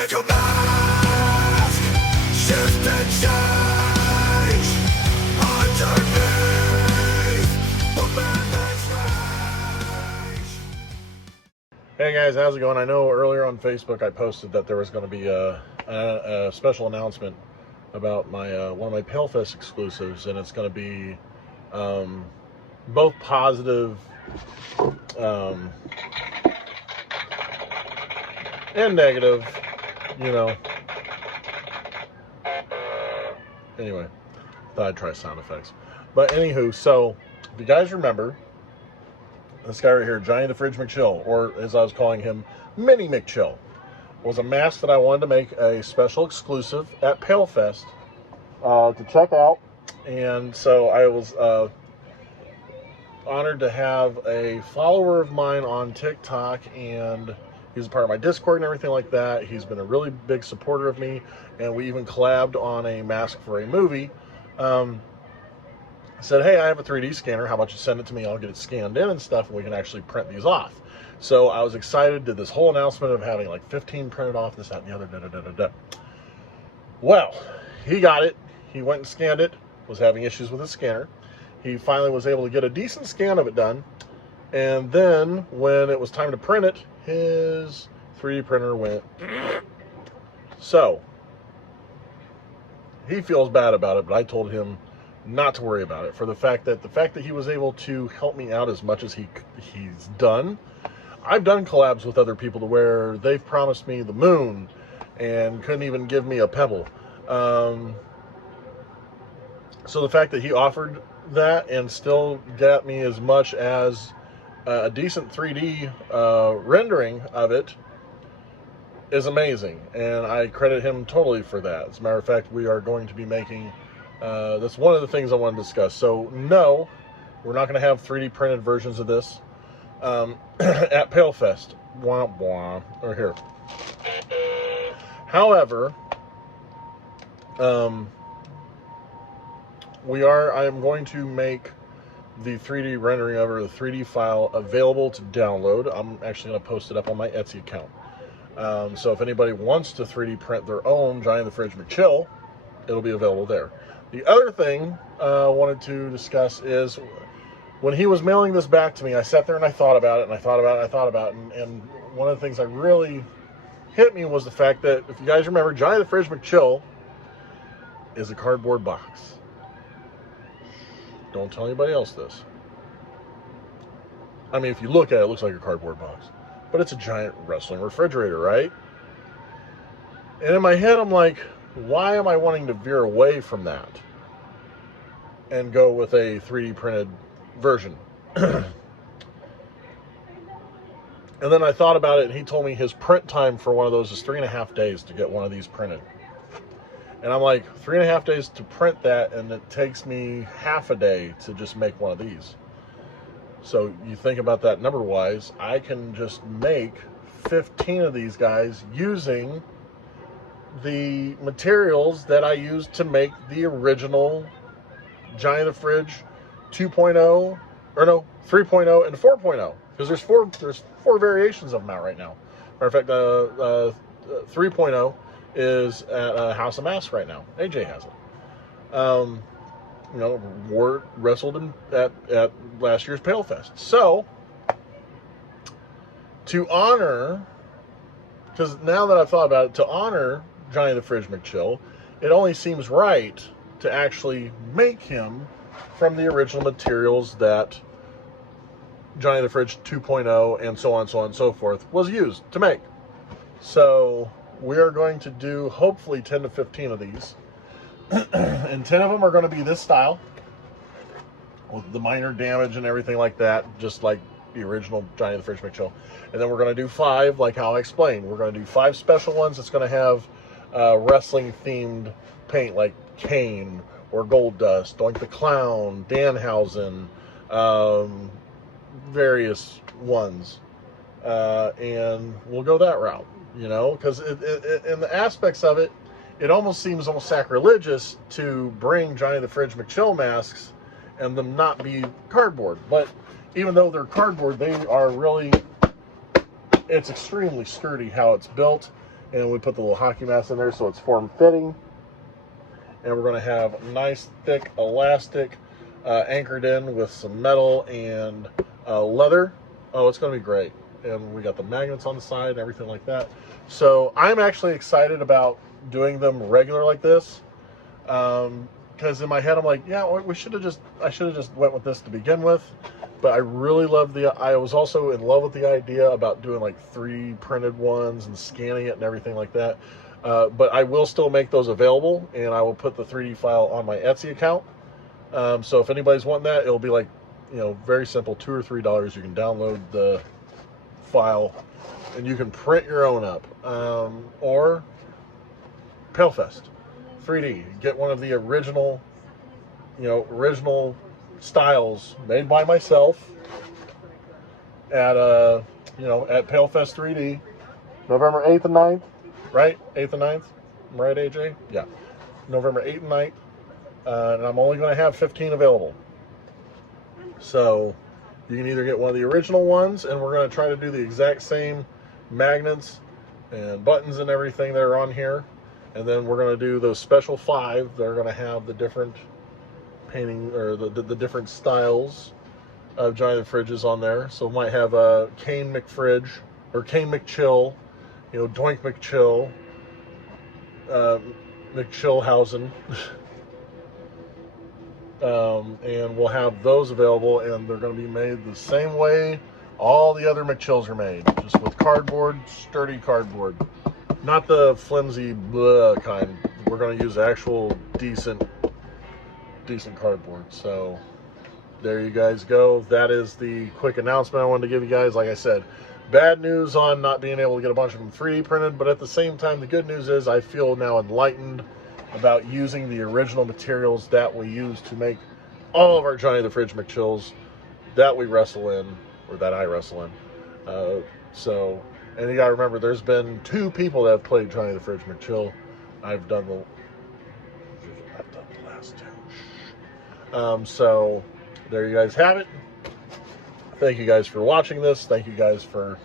Take a mask, shift and change underneath the madness rage. Hey guys, how's it going? I know earlier on Facebook I posted that there was going to be a special announcement about my one of my PALEFEST exclusives, and it's going to be both positive and negative, you know. Anyway, thought I'd try sound effects. But anywho, so if you guys remember, this guy right here, Johnny the Fridge McChill, or as I was calling him, Mini McChill, was a mask that I wanted to make a special exclusive at PALEFEST to check out. And so I was honored to have a follower of mine on TikTok, and he's a part of my Discord and everything like that. He's been a really big supporter of me, and we even collabed on a mask for a movie. I said, hey, I have a 3D scanner. How about you send it to me? I'll get it scanned in and stuff, and we can actually print these off. So I was excited, did this whole announcement of having like 15 printed off, this, that, and the other, da-da-da-da-da. Well, he got it. He went and scanned it, was having issues with his scanner. He finally was able to get a decent scan of it done. And then when it was time to print it, his 3D printer went. So he feels bad about it, but I told him not to worry about it, for the fact that he was able to help me out as much as he's done. I've done collabs with other people to where they've promised me the moon and couldn't even give me a pebble. So the fact that he offered that and still got me as much as a decent 3D rendering of it is amazing, and I credit him totally for that. As a matter of fact, we are going to be making that's one of the things I want to discuss. So no, we're not going to have 3D printed versions of this at PALEFEST. Blah, blah, or here. However, I am going to make the 3D rendering of it, the 3D file, available to download. I'm actually going to post it up on my Etsy account. So if anybody wants to 3D print their own Johnny the Fridge McChill, it'll be available there. The other thing I wanted to discuss is when he was mailing this back to me, I sat there and I thought about it, and I thought about it, and one of the things that really hit me was the fact that, if you guys remember, Johnny the Fridge McChill is a cardboard box. Don't tell anybody else this. I mean, if you look at it, it looks like a cardboard box, but it's a giant wrestling refrigerator, right? And in my head, I'm like, why am I wanting to veer away from that and go with a 3D printed version? And then I thought about it, and he told me his print time for one of those is 3.5 days to get one of these printed. And I'm like, 3.5 days to print that, and it takes me half a day to just make one of these. So you think about that number-wise, I can just make 15 of these guys using the materials that I used to make the original Johnny the Fridge 2.0, or no, 3.0 and 4.0, because there's four variations of them out right now. Matter of fact, 3.0 is at House of Mass right now. AJ has it. Wrestled at last year's PALEFEST. So to honor, because now that I've thought about it, to honor Johnny the Fridge McChill, it only seems right to actually make him from the original materials that Johnny the Fridge 2.0 and so on and so forth was used to make. So we are going to do hopefully 10 to 15 of these. And 10 of them are going to be this style, with the minor damage and everything like that, just like the original Johnny the Fridge McChill. And then we're going to do 5, like how I explained. We're going to do 5 special ones that's going to have wrestling themed paint, like Kane or Gold Dust, Doink the Clown, Danhausen, various ones, and we'll go that route, you know, because in the aspects of it, it almost seems almost sacrilegious to bring Johnny the Fridge McChill masks and them not be cardboard. But even though they're cardboard, they are really, it's extremely sturdy how it's built. and we put the little hockey mask in there so it's form-fitting. And we're going to have nice, thick elastic anchored in with some metal and leather. Oh, it's going to be great. And we got the magnets on the side and everything like that. So I'm actually excited about doing them regular like this. Because in my head I'm like, yeah, I should have just went with this to begin with. But I really love I was also in love with the idea about doing like 3D printed ones and scanning it and everything like that. But I will still make those available, and I will put the 3D file on my Etsy account. So if anybody's wanting that, it'll be like, very simple, $2 or $3. You can download the file and you can print your own up. Or PALEFEST 3D, get one of the original styles made by myself at at PALEFEST 3D, November 8th and 9th, right? 8th and 9th, right, AJ? Yeah, November 8th and 9th, and I'm only going to have 15 available. So you can either get one of the original ones, and we're going to try to do the exact same magnets and buttons and everything that are on here, and then we're going to do those special 5 that are going to have the different painting, or the different styles of giant fridges on there. So we might have a Cane McFridge, or Cane McChill, Doink McChill, McChillhausen, and we'll have those available, and they're going to be made the same way all the other McChills are made, just with cardboard, sturdy cardboard, not the flimsy blah kind. We're going to use actual decent cardboard. So there you guys go. That is the quick announcement I wanted to give you guys. Like I said, bad news on not being able to get a bunch of them 3D printed, but at the same time, the good news is I feel now enlightened about using the original materials that we use to make all of our Johnny the Fridge McChills that we wrestle in, or that I wrestle in. And you gotta remember, there's been 2 people that have played Johnny the Fridge McChill. I've done the last 2. So there you guys have it. Thank you guys for watching this. Thank you guys for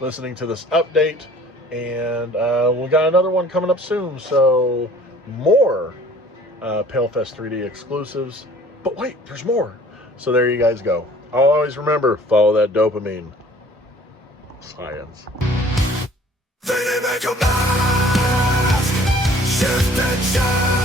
listening to this update. And we got another one coming up soon. So more PALEFEST 3D exclusives. But wait, there's more. So there you guys go. Always remember, follow that dopamine. Science. They make a mask, shift and shine.